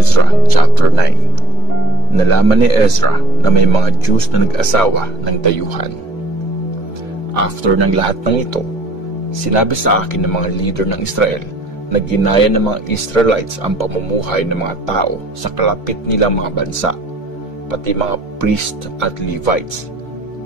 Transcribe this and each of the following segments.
Ezra chapter 9. Nalaman ni Ezra na may mga Jews na nag-asawa ng dayuhan. After ng lahat ng ito, sinabi sa akin ng mga leader ng Israel na ginaya ng mga Israelites ang pamumuhay ng mga tao sa kalapit nilang mga bansa, pati mga priest at Levites.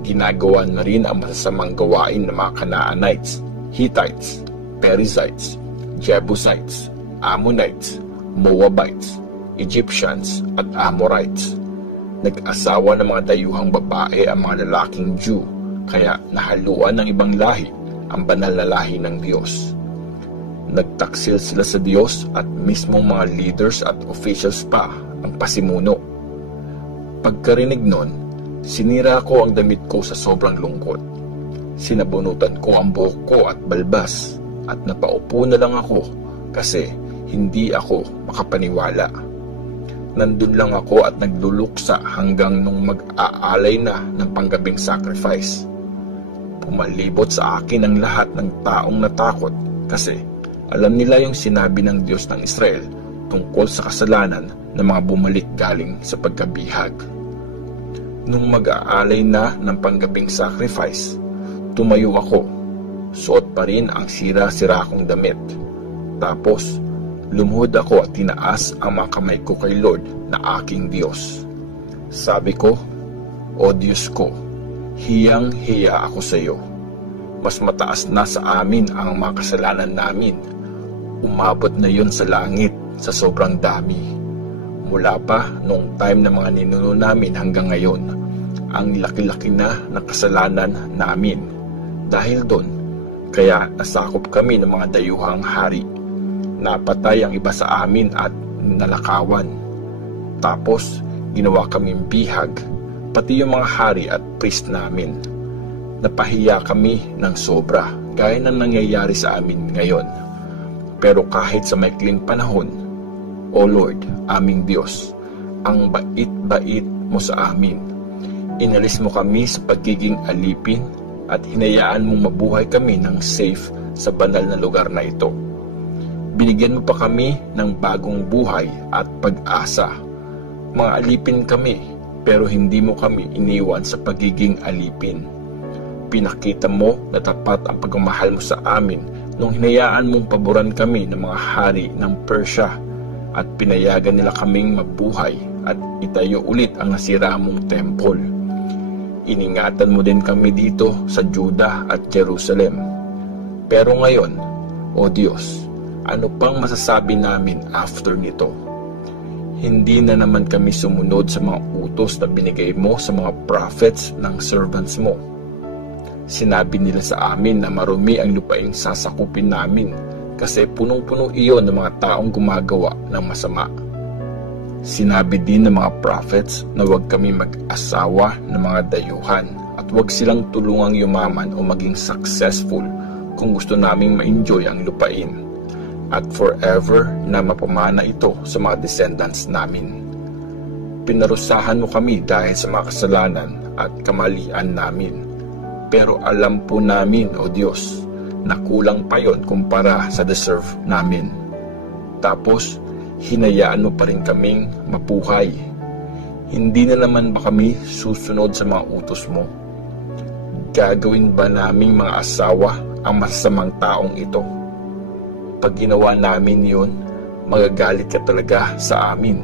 Ginagawa na rin ang masasamang gawain ng mga Canaanites, Hittites, Perizzites, Jebusites, Ammonites, Moabites, Egyptians at Amorites. Nag-asawa ng mga dayuhang babae ang mga lalaking Jew, kaya nahaluan ng ibang lahi ang banal na lahi ng Diyos. Nagtaksil sila sa Diyos at mismong mga leaders at officials pa ang pasimuno. Pagkarinig nun, sinira ko ang damit ko sa sobrang lungkot. Sinabunutan ko ang buhok ko at balbas at napaupo na lang ako kasi hindi ako makapaniwala. Nandun lang ako at nagluluksa hanggang nung mag-aalay na ng panggabing sacrifice. Pumalibot sa akin ang lahat ng taong natakot kasi alam nila yung sinabi ng Diyos ng Israel tungkol sa kasalanan ng mga bumalik galing sa pagkabihag. Nung mag-aalay na ng panggabing sacrifice, tumayo ako. Suot pa rin ang sira-sira kong damit. Tapos, lumuhod ako at tinaas ang mga kamay ko kay Lord na aking Diyos. Sabi ko, O Diyos ko, hiyang-hiya ako sa iyo. Mas mataas na sa amin ang mga kasalanan namin. Umabot na yun sa langit sa sobrang dami. Mula pa noong time ng mga ninuno namin hanggang ngayon, ang laki-laki na kasalanan namin. Dahil doon, kaya nasakop kami ng mga dayuhang hari. Napatay ang iba sa amin at nalakawan. Tapos, ginawa kaming bihag, pati yung mga hari at priest namin. Napahiya kami ng sobra, gaya ng nangyayari sa amin ngayon. Pero kahit sa maikling panahon, O Lord, aming Diyos, ang bait-bait mo sa amin. Inalis mo kami sa pagiging alipin at hinayaan mong mabuhay kami ng safe sa banal na lugar na ito. Binigyan mo pa kami ng bagong buhay at pag-asa. Mga alipin kami, pero hindi mo kami iniwan sa pagiging alipin. Pinakita mo na tapat ang pagmamahal mo sa amin nung hinayaan mong paboran kami ng mga hari ng Persia at pinayagan nila kaming mabuhay at itayo ulit ang nasira mong temple. Iningatan mo din kami dito sa Juda at Jerusalem. Pero ngayon, O Diyos, ano pang masasabi namin after nito? Hindi na naman kami sumunod sa mga utos na binigay mo sa mga prophets ng servants mo. Sinabi nila sa amin na marumi ang lupaing sasakupin namin kasi punong-puno iyon ng mga taong gumagawa ng masama. Sinabi din ng mga prophets na huwag kami mag-asawa ng mga dayuhan at huwag silang tulungang yumaman o maging successful kung gusto naming ma-enjoy ang lupain at forever na mapamana ito sa mga descendants namin. Pinarusahan mo kami dahil sa mga kasalanan at kamalian namin. Pero alam po namin, O Diyos, na kulang pa yon kumpara sa deserve namin. Tapos, hinayaan mo pa rin kaming mabuhay. Hindi na naman ba kami susunod sa mga utos mo? Gagawin ba naming mga asawa ang masasamang taong ito? Pag ginawa namin yun, magagalit ka talaga sa amin.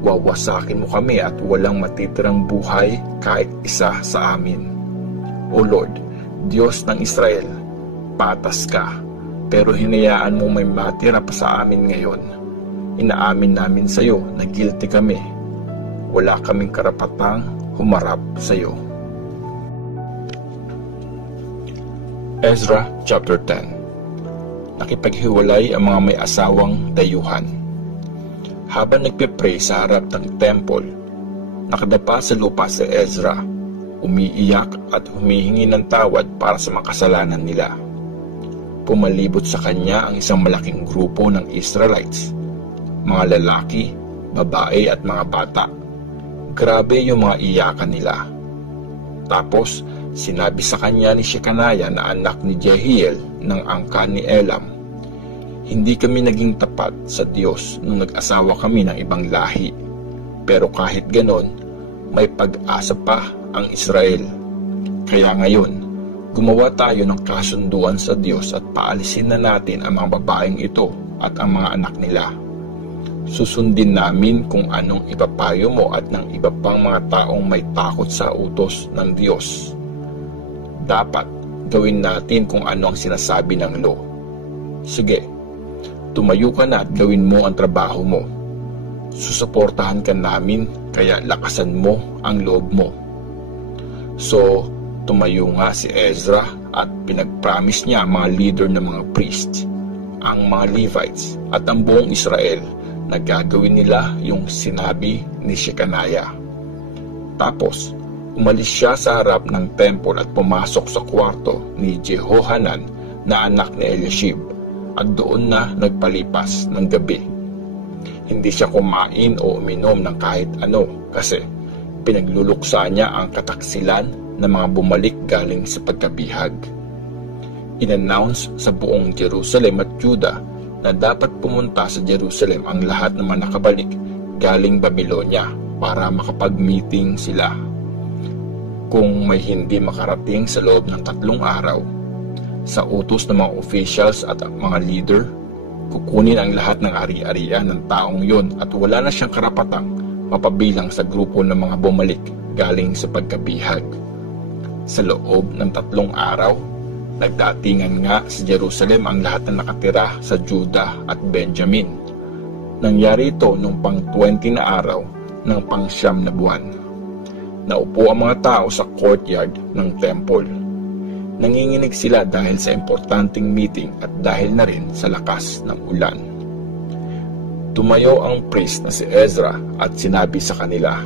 Wawasakin mo kami at walang matitirang buhay kahit isa sa amin. O Lord, Diyos ng Israel, patas ka, pero hinayaan mo may matira pa sa amin ngayon. Inaamin namin sa iyo na guilty kami. Wala kaming karapatang humarap sa iyo. Ezra chapter 10. Nakipaghiwalay ang mga may asawang dayuhan. Habang nagpe-pray sa harap ng temple, nakadapa sa lupa si Ezra, umiiyak at humihingi ng tawad para sa mga kasalanan nila. Pumalibot sa kanya ang isang malaking grupo ng Israelites, mga lalaki, babae at mga bata. Grabe yung mga iyakan nila. Tapos, sinabi sa kanya ni Shekaniah na anak ni Jehiel ng angkan ni Elam, Hindi kami naging tapat sa Diyos nung nag-asawa kami ng ibang lahi. Pero kahit ganon, may pag-asa pa ang Israel. Kaya ngayon, gumawa tayo ng kasunduan sa Diyos at paalisin na natin ang mga babaeng ito at ang mga anak nila. Susundin namin kung anong ipapayo mo at ng iba pang mga taong may takot sa utos ng Diyos. Dapat gawin natin kung ano ang sinasabi ng law. Sige, tumayo ka na at gawin mo ang trabaho mo. Susuportahan ka namin, kaya lakasan mo ang loob mo. So, tumayo nga si Ezra at pinag-promise niya ang mga leader ng mga priests, ang mga Levites at ang buong Israel na gagawin nila yung sinabi ni Shekaniah. Tapos, umalis siya sa harap ng temple at pumasok sa kwarto ni Jehohanan na anak ni Eliashib at doon na nagpalipas ng gabi. Hindi siya kumain o uminom ng kahit ano kasi pinagluluksa niya ang kataksilan ng mga bumalik galing sa pagkabihag. In-announce sa buong Jerusalem at Juda na dapat pumunta sa Jerusalem ang lahat ng mga nakabalik galing Babylonia para makapag-meeting sila. Kung may hindi makarating sa loob ng 3 araw, sa utos ng mga officials at mga leader, kukunin ang lahat ng ari-arian ng taong yon at wala na siyang karapatang mapabilang sa grupo ng mga bumalik galing sa pagkabihag. Sa loob ng 3 araw, nagdatingan nga sa Jerusalem ang lahat na nakatira sa Juda at Benjamin. Nangyari ito nung pang-20 na araw ng pang-9 na buwan. Naupo ang mga tao sa courtyard ng temple. Nanginginig sila dahil sa importanteng meeting at dahil na rin sa lakas ng ulan. Tumayo ang priest na si Ezra at sinabi sa kanila,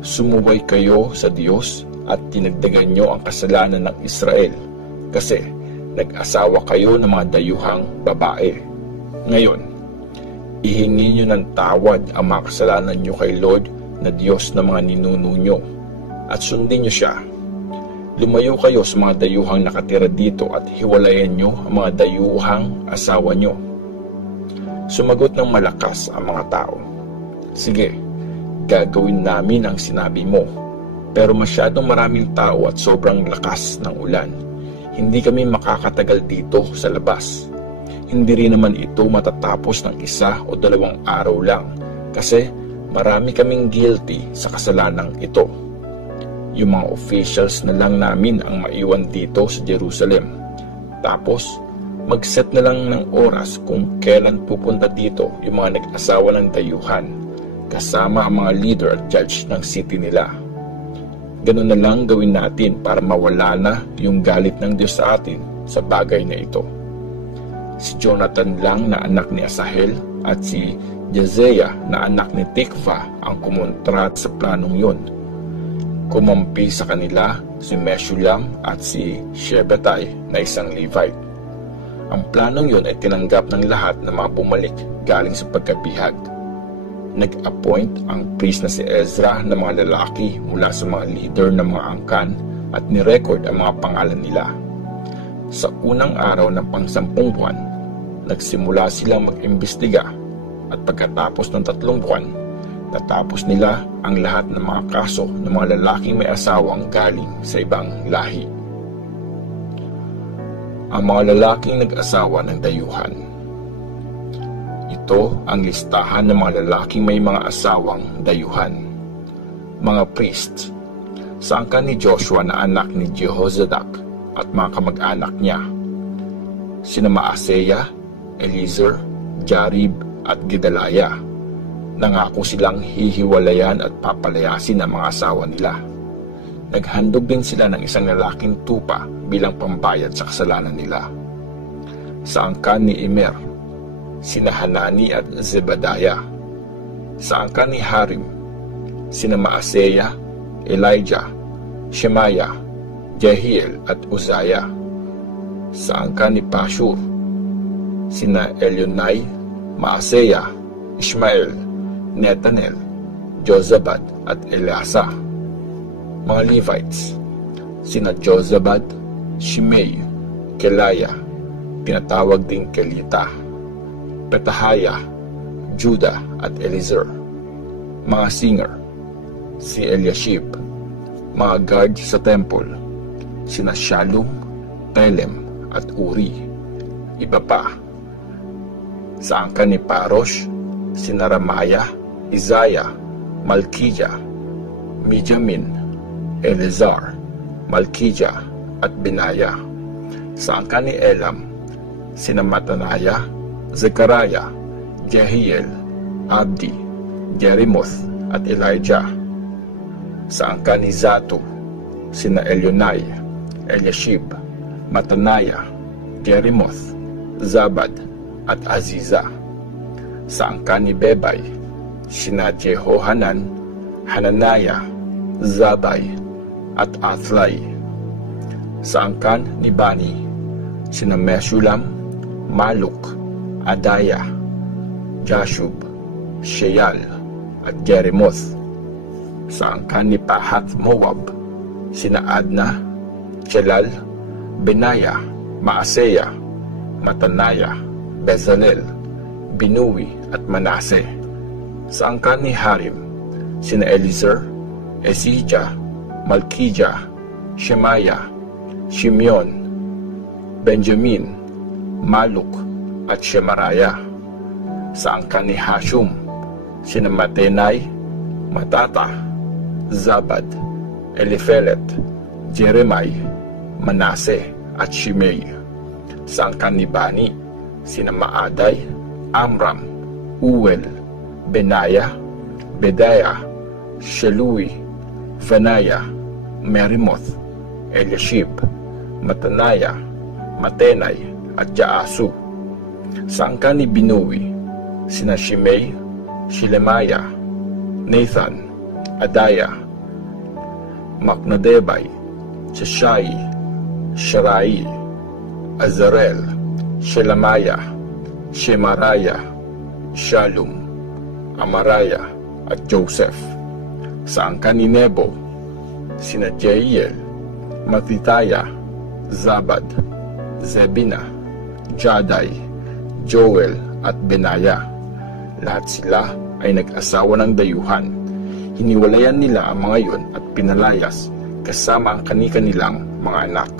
"Sumuway kayo sa Diyos at tinagdagan nyo ang kasalanan ng Israel kasi nag-asawa kayo ng mga dayuhang babae. Ngayon, ihingi nyo ng tawad ang mga kasalanan nyo kay Lord na Diyos ng mga ninuno nyo at sundin nyo siya. Lumayo kayo sa mga dayuhang nakatira dito at hiwalayan nyo ang mga dayuhang asawa nyo." Sumagot ng malakas ang mga tao, "Sige, gagawin namin ang sinabi mo, pero masyadong maraming tao at sobrang lakas ng ulan. Hindi kami makakatagal dito sa labas. Hindi rin naman ito matatapos ng 1 o 2 araw lang kasi marami kaming guilty sa kasalanang ito. Yung mga officials na lang namin ang maiwan dito sa Jerusalem. Tapos, mag-set na lang ng oras kung kailan pupunta dito yung mga nag-asawa ng dayuhan, kasama ang mga leader at judge ng city nila. Ganun na lang gawin natin para mawala na yung galit ng Diyos sa atin sa bagay na ito." Si Jonathan lang na anak ni Asahel at si Jezeya na anak ni Tikva ang kumontrat sa planong yun. Kumampi sa kanila si Meshulam at si Shebetai na isang Levite. Ang planong yun ay tinanggap ng lahat ng mga bumalik galing sa pagkabihag. Nag-appoint ang priest na si Ezra ng mga lalaki mula sa mga leader ng mga angkan at nirecord ang mga pangalan nila. Sa unang araw ng pang-10 buwan, nagsimula silang mag-imbestiga at pagkatapos ng 3 buwan, natapos nila ang lahat ng mga kaso ng mga lalaking may asawang galing sa ibang lahi. Ang mga lalaking nag-asawa ng dayuhan. Ito ang listahan ng mga lalaking may mga asawang dayuhan. Mga priest, sa angkan ni Joshua na anak ni Jehozadak at mga kamag-anak niya, sina Maaseya, Eliezer, Jarib at Gedaliah. Nangako silang hihiwalayan at papalayasin ang mga asawa nila. Naghandog din sila ng isang lalaking tupa bilang pambayad sa kasalanan nila. Sa angkan ni Immer, sina Hanani at Zebadiah. Sa angkan ni Harim, sina Maaseya, Elijah, Shemaiah, Jehiel at Uzziah. Sa angkan ni Pashur, sina Elionai, Maaseya, Ishmael, Netanel, Jozabad at Eleasa. Mga Levites, sina Jozabad, Shimei, Kelaya, tinatawag ding Kelita, Petahaya, Judah at Eliezer. Mga singer, si Eliashib. Mga guard sa temple, sina Shallum, Telem at Uri. Iba pa, sa angkan ni Parosh, sina Ramaya, Isaiah, Malkijah, Mijamin, Eleazar, Malkijah at Benaya. Sa angkan ni Elam, sina Matanaya, Zechariah, Jehiel, Abdi, Jerimoth at Elijah. Sa angkan ni Zato, sina Elionai, Eliashib, Matanaya, Jerimoth, Zabad at Aziza. Sa angkan ni Bebay, sina Jehohanan, Hananaya, Zabay at Athlai. Sa angkan ni Bani, sina Meshulam, Maluk, Adaya, Jashub, Sheal at Jerimoth. Sa angkan ni Pahath Moab, sina Adna, Chelal, Benaya, Maaseya, Matanaya, Bezalel, Binui at Manase. Sa angkan ni Harim, sina Eliezer, Esijah, Malkijah, Shemaya, Shimeon, Benjamin, Maluk at Shemaraya. Sa angkan ni Hashum, sina Matenai, Matata, Zabad, Eliphelet, Jeremai, Manase at Shimei. Sa angkan ni Bani, sina Maaday, Amram, Uwel, Benaya, Bedaya, Shelui, Vanaya, Merimoth, Eliashib, Matanaya, Matenay at Jaasu. Sa angkan ni Binui, sina Shimei, Shilemaya, Nathan, Adaya, Maknadebay, Sheshai, Sharai, Azarel, Shelamaya, Shemaraya, Shallum, Amaraya at Joseph. Sa angkan ni Nebo, sina Jeiel, Matitaya, Zabad, Zebina, Jadai, Joel at Benaya. Lahat sila ay nag-asawa ng dayuhan. Hiniwalayan nila ang mga iyon at pinalayas kasama ang kani-kanilang mga anak.